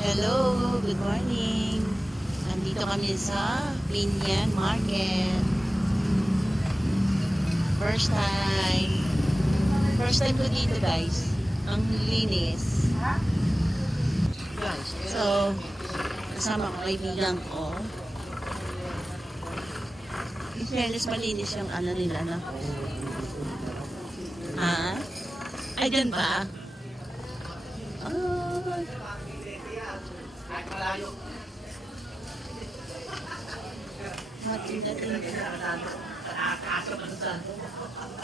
Hello, good morning. Nandito kami sa Binyan Market. First time ko dito, guys. Ang linis. So, kasama ko kaibigan ko. In fairness, malinis yung ano nila, no? Ha? Ay, dyan ba?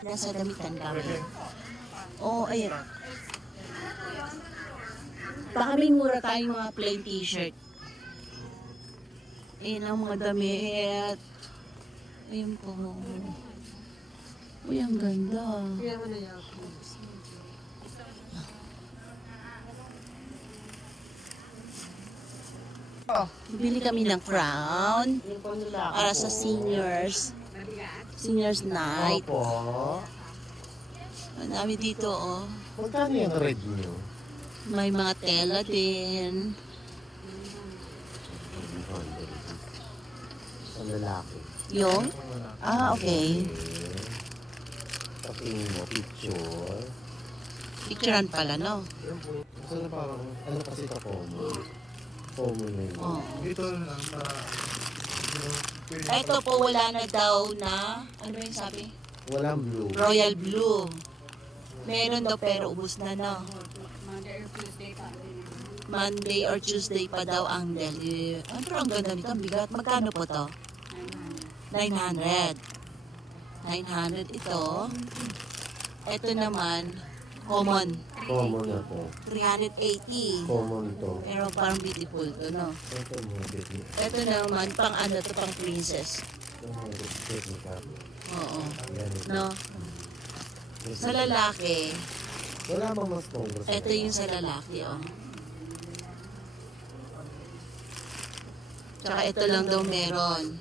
Nasa damitan kami. Oo, ayun. Baka may mura tayong mga plain t-shirt. Ayun ang mga damit. Ayun po. Uy, ang ganda. Bili kami ng crown para sa seniors night. Opo. Ang dami dito, oh. Magkano yung red nyo? May mga tela din. Sa lalaki. Yung? Ah, okay. Tapos mo, picture. Picturean pala, no? Kasi na parang, ano kasi ito FOMO? FOMO na yun. Oh. Ito lang para Ito po, wala na daw na, ano ba yung sabi? Walang blue. Royal Blue. Meron daw pero ubus na, no? Monday or Tuesday pa daw ang deli. Ano, pero ang ganda nito, ang bigat. Magkano po to? 900. 900 ito. Ito naman, common. Common na to. 380. Common to. Pero parang beautiful to, no? Ito mga baby. Ito naman, pang ano to, pang princess. Ito mga baby cup. Oo. Yan. No? Sa lalaki, Wala bang mas common? ito yung sa lalaki, oh. Tsaka ito lang daw meron.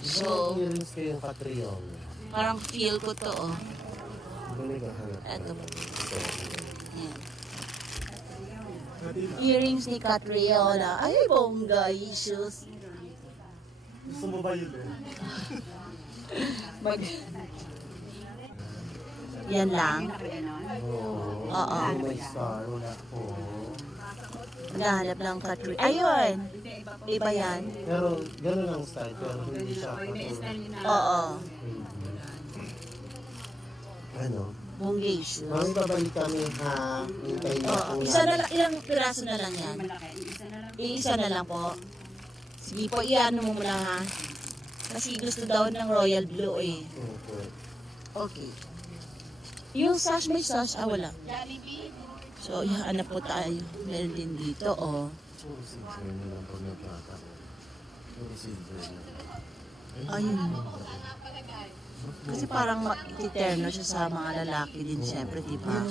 So, earrings ko yung Patreon. parang feel ko to, oh. Balik ka hanap. Ito. Ito. Yan. Earrings ni Catriona. Ay, bongga, issues. gusto mo ba yun eh? Mag... Yan lang. Oo. Oo. May star. Wala po. Naghahanap lang Catriona. Ayun! Iba yan. Pero, gano'n ang style. Pero hindi siya Oo. Ano? Bongga issues. Mami, babalik kami ha. Hintayin niyo po. Oo. Isa na lang, ilang piraso na lang yan? Isa na lang po. Sige po, iano mo muna ha. Kasi gusto daw ng Royal Blue eh. Okay. Yung sash, may sash. Ah, wala. So, hanap po tayo. Meron din dito, oh. Puro silver na lang po nagkaka. Puro silver na. Ayun. Kasi parang makikiterno siya sa mga lalaki din, siyempre, di ba?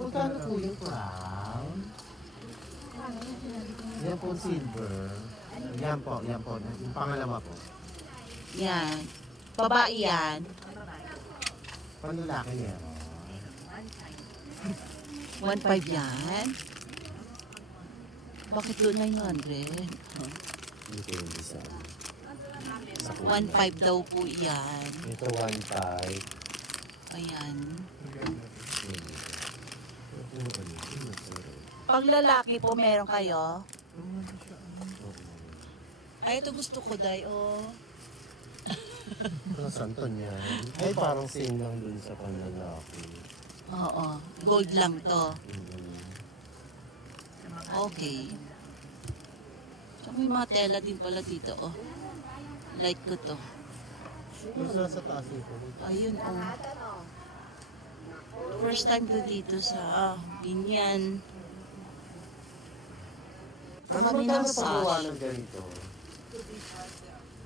Magkano po yung crown? Yan po silver. Yan po, yan po. Yung pangalawa po. Yan. Babae yan. Panlalaki niya. 1.5 yan. Bakit doon 900? Huh? Dito yung isa. 1.5 daw po yan. Ito 1.5. Ayan. Pag lalaki po, meron kayo? Ay, ito gusto ko, Day. Oh. Ito santo niya. Ay, parang same lang dun sa panlalaki. Oo. Gold lang to. Okay. So, may mga tela din pala dito, oh. Like ko to. Mas nasa taas ito. Ayun, oh. First time ko dito sa Binyan. Ano Kami ba ng paggawa sash. ng ganito?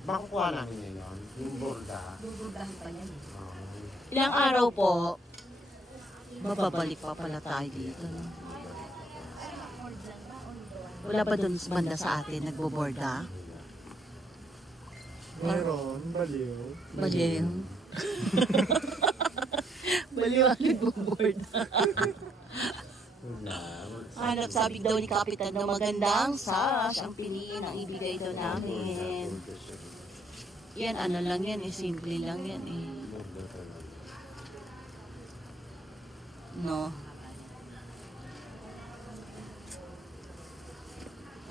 Makukuha namin ngayon. Yung borda. Ilang araw po, mababalik pa pala tayo dito. No? Wala ba dun sa banda sa atin nagboborda? Meron, baliw. Baliw. Baliw ang nagboborda. Hanap sabi daw ni Kapitan na magandang sash ang piliin ang ibigay daw namin. Yan, ano lang yan eh. Simple lang yan eh. No.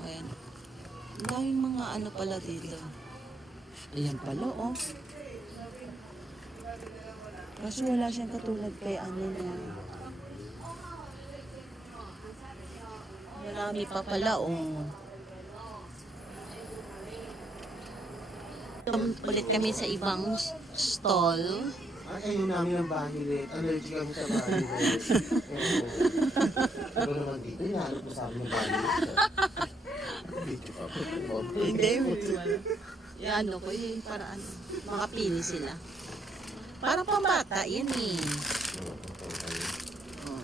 Ayan. Ang daming mga ano pala dito. Ayan pala, oh. Kasi wala siyang katulad kay ano na. Marami pa pala, oh. Ulit kami sa ibang stall. Ay, ayun namin ang bahilit. Allergic kami sa bahilit. Pero naman dito, inaano po sa amin ang bahilit. Hindi, yan ano ko eh, para ano, makapili sila. Parang pambata, yan eh. Oh.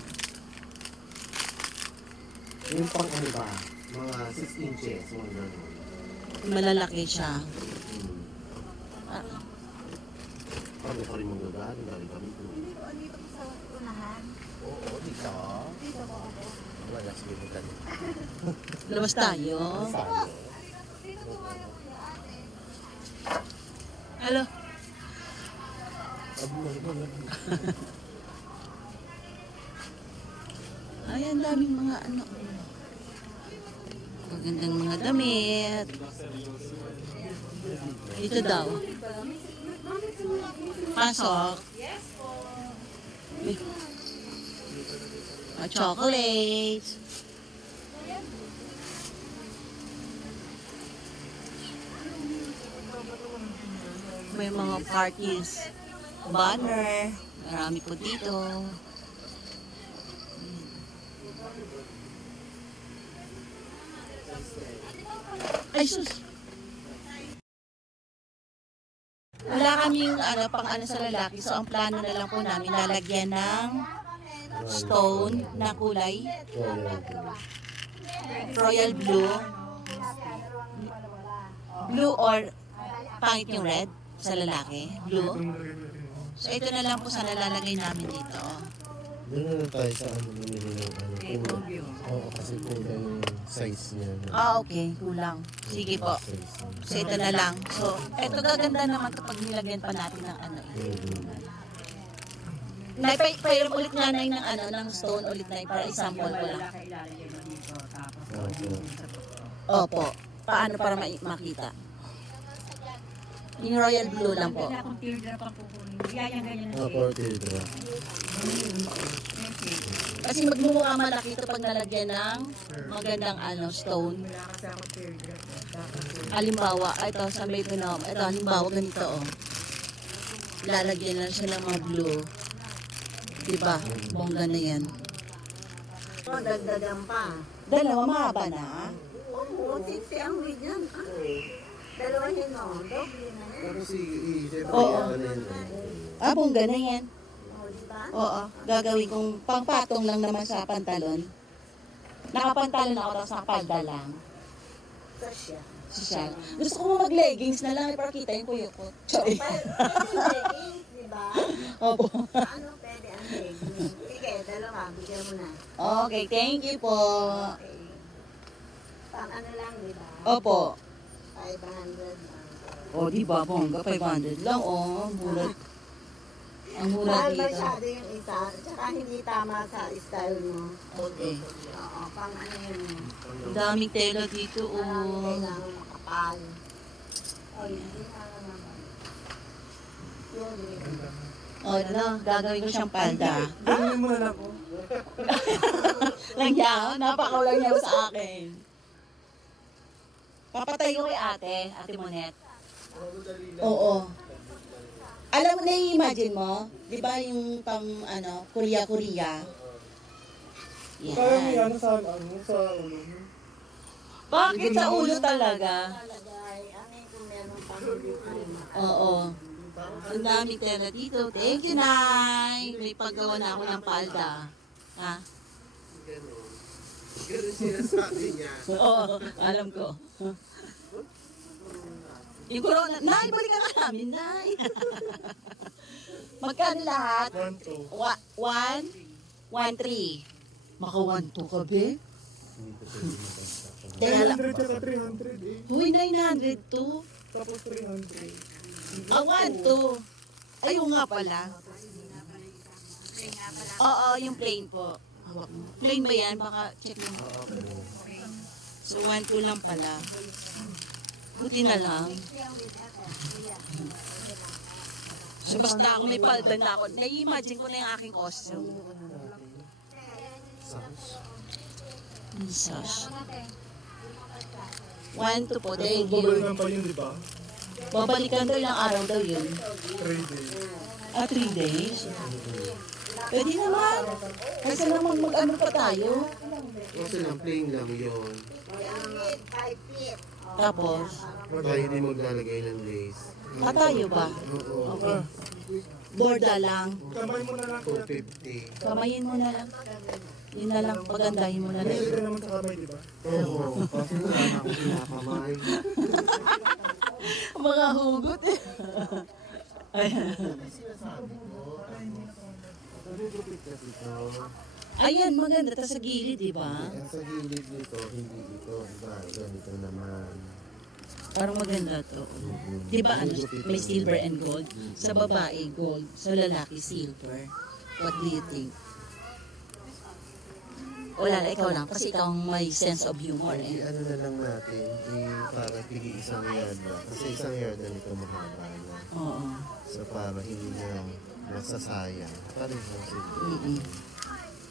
Yung pang ano ba? Mga 6 inches, mga gano'n. Malalaki siya. Ah, Pag pa rin mong gagaan, galing kami po. Dito sa unahan. Oo, dito. Wala, sige mo tayo. labas tayo. Saan? Hello. Sabi mo, Ay, ang daming mga ano. Magandang mga damit. Ito daw. Pasok. Mga chocolates. May mga parties. Banner. Marami po dito. Ay, sus. Wala kaming ano, pang ano sa lalaki. So, ang plano na lang po namin, lalagyan ng stone na kulay. Royal blue. Blue or pangit yung red sa lalaki. Blue. So, ito na lang po sa nalalagay namin dito. Doon na lang tayo sa ano, bumili ng ano. Oo, kasi kulang yung size niya. Ah, okay. Kulang. Sige po. So, ito na lang. So, ito gaganda naman kapag nilagyan pa natin ng ano. Pairam ulit nga na ng ano, ng stone ulit na para i-sample ko lang. Opo. Paano para makita? Yung royal blue lang po. Kung teardrop ang kukunin. Ganyan. For teardrop. Kasi magmumukha malaki ito pag nalagyan ng magandang ano, stone. Wala kasi ako teardrop. Halimbawa, ito, sa may pinom. Ito, halimbawa, ganito, oh. Lalagyan lang siya ng mga blue. Diba? Bongga na yan. Dagdagan pa. Dalawa, mahaba na. Oo, 60 ang wig yan. Dalawa yun, no? Doble na yan. Tapos i-siyempre, Oo. ano yun. Ah, bongga na yan. O, diba? Oo, gagawin kong pangpatong lang naman sa pantalon. Nakapantalon ako, tapos nakapalda lang. Tasya. Social. Gusto ko mag-leggings na lang, para kita yung kuya ko. Sorry. Pwede leggings, diba? Opo. Ano pwede ang leggings? Sige, dalawa, bigyan mo na. Okay, thank you po. Okay. Pang ano lang, diba? Opo. 500. O, diba, bongga, 500 lang, oh. Mura. Ang mura Mahal dito. masyado yung isa. Tsaka hindi tama sa style mo. Okay. Oo, pang ano yun. Ang daming tela dito, oh. Kailangan makapal. Ay, hindi na naman. Yun, O, ano, gagawin ko siyang palda. Gawin mo na lang po. Langyaw, napakawalang yaw sa akin. Papatay ko kay Ate Monet. Oo. Alam mo, na-imagine mo, di ba yung pang, ano, Korea? Parang may Yan. ano sa ulo. Bakit sa ulo talaga? Palagay, ano yung kung meron pang hindi tama. Oo. Ang daming tela dito. Thank you, Nay. May paggawa na ako ng palda. Ha? Ganun sinasabi niya. Oo, alam ko. Yung corona, Nay, balikan ka namin, Nay. Magkano lahat? 1, 2. 1, 1, 3. Maka 1-2 ka, be? Hindi ko pwede mag-construction. Teka lang. 900 tsaka 300 eh. Huy, 900 to. Tapos 300. 1-2. Ayun nga pala. Oo, yung plain po. Hawak mo. Plain ba yan? Baka check mo. Oo, okay. So, 1-2 lang pala. Buti na lang. So, basta ako may palda na ako. Nai-imagine ko na yung aking costume. Sash. 1-2 po. Thank you. Babalikan pa yun, di ba? Babalikan daw ilang araw daw yun. 3 days. 3 days? Pwede naman. Kasi naman mag-ano pa tayo. Kasi lang, plain lang yun. Tapos, Tayo din maglalagay ng lace. tayo ba? Oo. Okay. Borda lang. Kamay mo na lang kuya. 250. Kamayin mo na lang. Yun na lang, pagandahin mo na lang. Pwede naman sa kamay, di ba? Oo. Kasi wala na ako pinakamay. Mga hugot eh. Ayan. Nagugupit kasi ito. Ayan, maganda. Tapos sa gilid, di ba? Ang sa gilid nito, hindi ito. Diba? Ganito naman. Parang maganda to. Di ba ano, may silver and gold? Sa babae, gold. Sa lalaki, silver. What do you think? Wala lang, ikaw lang. Kasi ikaw ang may sense of humor eh. Ano na lang natin, para pigi isang yard na. Kasi isang yard na nito mahaba na. Oo. So para hindi na masasayang. Pareho sila.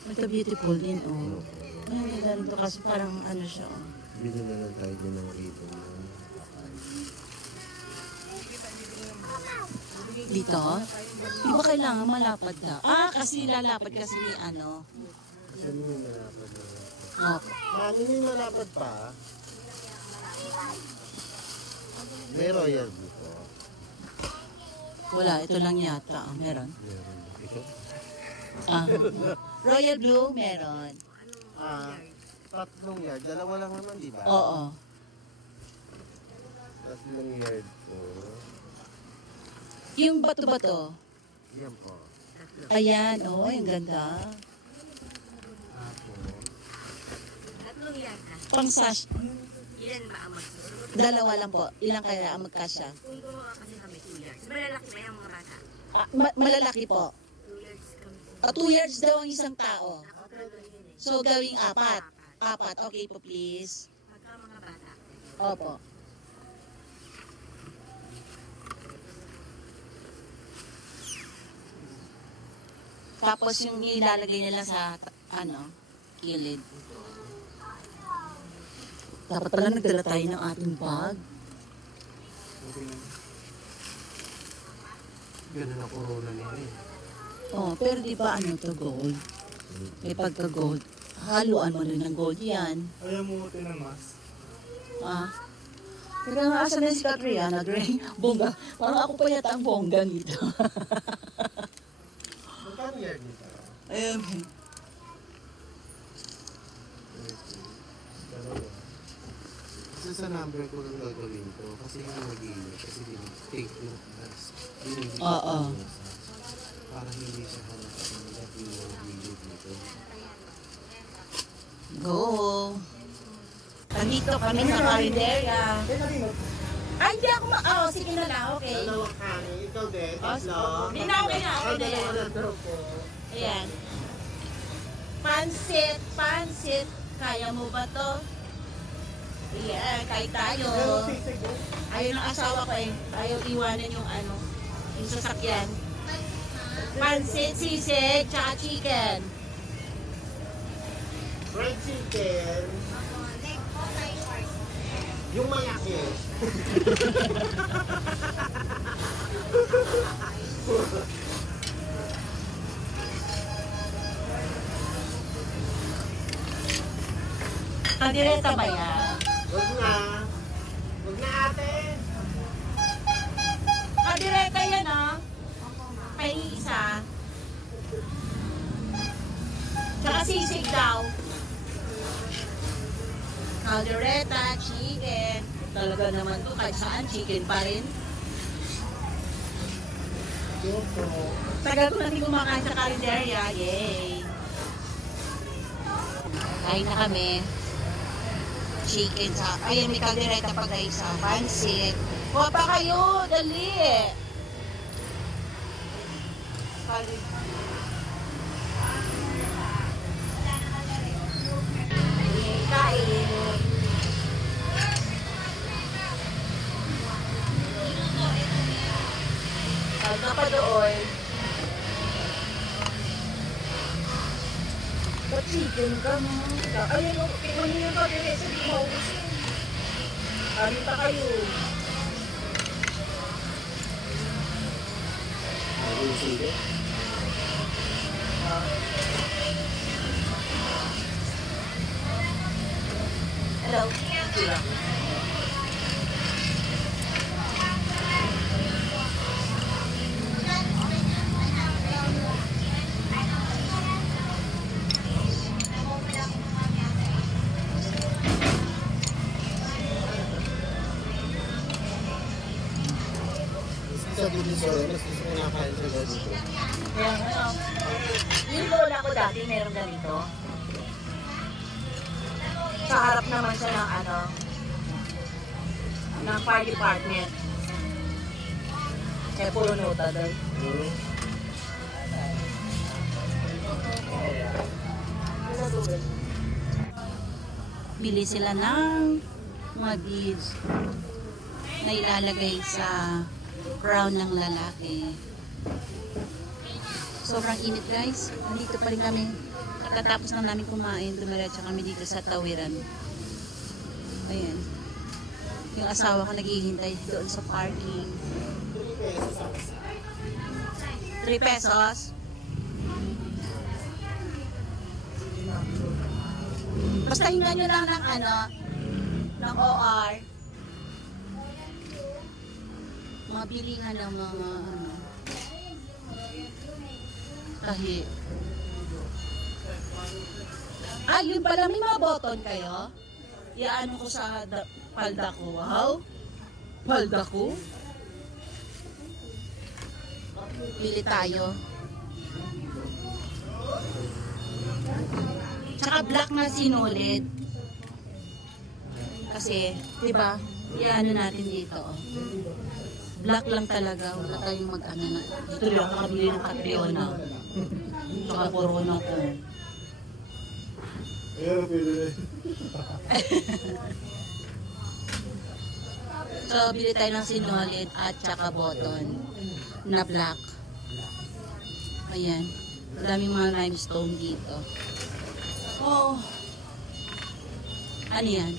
Ito beautiful din, oh. Ay, ang ganda rin to kasi parang ano siya, oh. Bili na lang tayo din ng ribbon na. Dito? Di ba kailangan malapad na? Kasi lalapad kasi ni ano. Kasi may malapad na. Okay. Mami, may malapad pa. May royal dito. Wala, ito lang yata. Meron. Meron. Ito? Royal blue, meron. Tatlong yard. Dalawa lang naman, di ba? Oo. Tatlong yard po. Yung bato-bato. Yan po. Ayan, oh, yung ganda. Tapos, Tatlong yata. Pang sash. Ilan ba ang magsusunod? Dalawa lang po. Ilang kaya ang magkasya? Kung gumawa kasi kami 2 years. Malalaki ba yung mga bata? Malalaki po. 2 years kami. 2 years daw ang isang tao. So, gawing 4. 4. Okay po, please. Magka mga bata. Opo. Tapos yung ilalagay nila sa kilid. Dapat pala nagdala tayo ng ating bag. ganun ang corona nila eh. Oh, pero di ba to gold? May pagka-gold. Haluan mo rin ng gold yan. Ayaw mo tinamas. Pero nga asa na si Catriana, Gray? Bongga. Parang ako pa yata ang bongga nito. Magkano yard nito? Ayun. Kasi sa number ko lang gagawin ko. Kasi yung mag-iinit. Kasi take note as. Oo. Para hindi siya hanap sa kanila. Yung mag-iinit dito. Go! Nandito kami sa Carinderia. Ay, hindi ako sige na lang, okay. Dalawang kanin. Ikaw din. Tatlo. Hindi na, okay na, okay na yan. Ayan. Pansit. Kaya mo ba to? Ayan, kahit tayo. Ayaw ng asawa ko eh. Ayaw iwanan yung yung sasakyan. Pansit, sisig, tsaka chicken. Fried chicken. Yung malaki. Kadireta ba yan? Huwag na. Huwag na ate. Kadireta yan May isa. Tsaka sisig daw. Caldereta, chicken. Talaga naman to, kahit saan, chicken pa rin. Tagal ko na hindi kumakain sa Carinderia. Yay! Kain na kami. Chicken sa... Ayan, may kaldereta pa guys sa pansit. Kuha pa kayo! Dali! Kain. Kain ka pa doon. Ba't chicken ka mo? Ayun, pinunin yung kaldereta. Sabi mo, pa kayo. Hello. Hello. Sa Divisoria, mas gusto ko nakain sa ganito. Yung lola ko dati, meron ganito. Sa harap naman siya ng ano, ng fire department. Kaya puro nota doon. Bili sila ng mga beads na ilalagay sa crown ng lalaki. Sobrang init guys. Nandito pa rin kami. Kakatapos na namin kumain, dumiretso kami dito sa tawiran. Ayan. Yung asawa ko naghihintay doon sa parking. 3 pesos. Basta hinga nyo lang ng ano, ng OR. Mga bilingan ng mga ano. Tahi. Ah, yun pala, may mga button kayo? Iano ko sa palda ko. Wow! Palda ko? Pili tayo. Tsaka black na sinulid. Kasi, di ba? Iano natin dito. Oh. Black lang talaga. Wala tayong mag-ano na. Dito lang nakabili ng Catriona. Tsaka Corona ko. Ayan, pwede. So, bili tayo ng sinulid at tsaka button na black. Ayan. Daming mga limestone dito. Oh. Ano yan?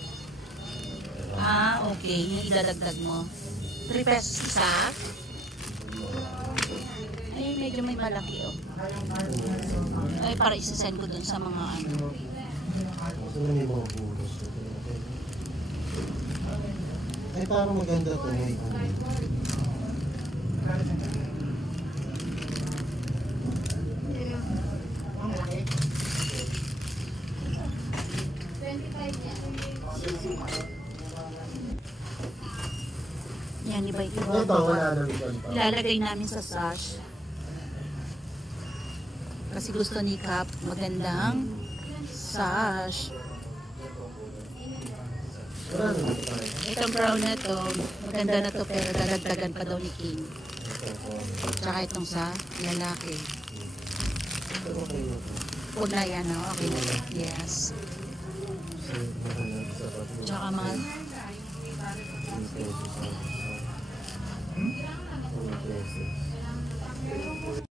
Ah, okay. Yung idadagdag mo. 3 pesos isa. Ay, medyo may malaki, oh. Ay, para isasend ko dun sa mga ano. Ito na may mga bulos. Ay, parang maganda ito. Yan, iba Ito, wala na rin. ilalagay namin sa sash. Kasi gusto ni Cap magandang sash. Wala na rin. Itong brown na to, maganda na to pero dadagdagan pa daw ni King. Tsaka itong sa lalaki. Huwag na yan, oh. Okay na. Yes. Tsaka mga